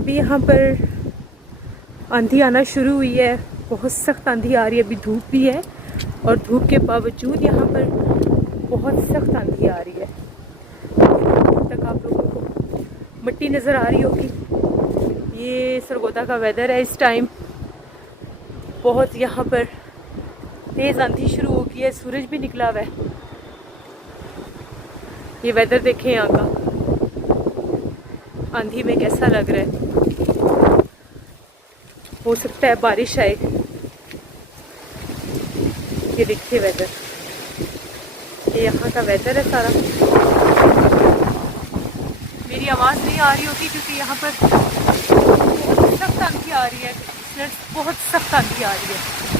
अभी यहाँ पर आंधी आना शुरू हुई है, बहुत सख्त आंधी आ रही है। अभी धूप भी है और धूप के बावजूद यहाँ पर बहुत सख्त आंधी आ रही है। तक आप लोगों को मिट्टी नज़र आ रही होगी। ये सरगोदा का वेदर है इस टाइम। बहुत यहाँ पर तेज़ आंधी शुरू हो गई है, सूरज भी निकला हुआ है। ये वेदर देखें यहाँ का, आंधी में कैसा लग रहा है। हो सकता है बारिश आए। ये देखिए वेदर, ये यहाँ का वेदर है सारा। मेरी आवाज़ नहीं आ रही होती क्योंकि यहाँ पर बहुत सख्त आंधी आ रही है, बहुत सख्त आंधी आ रही है।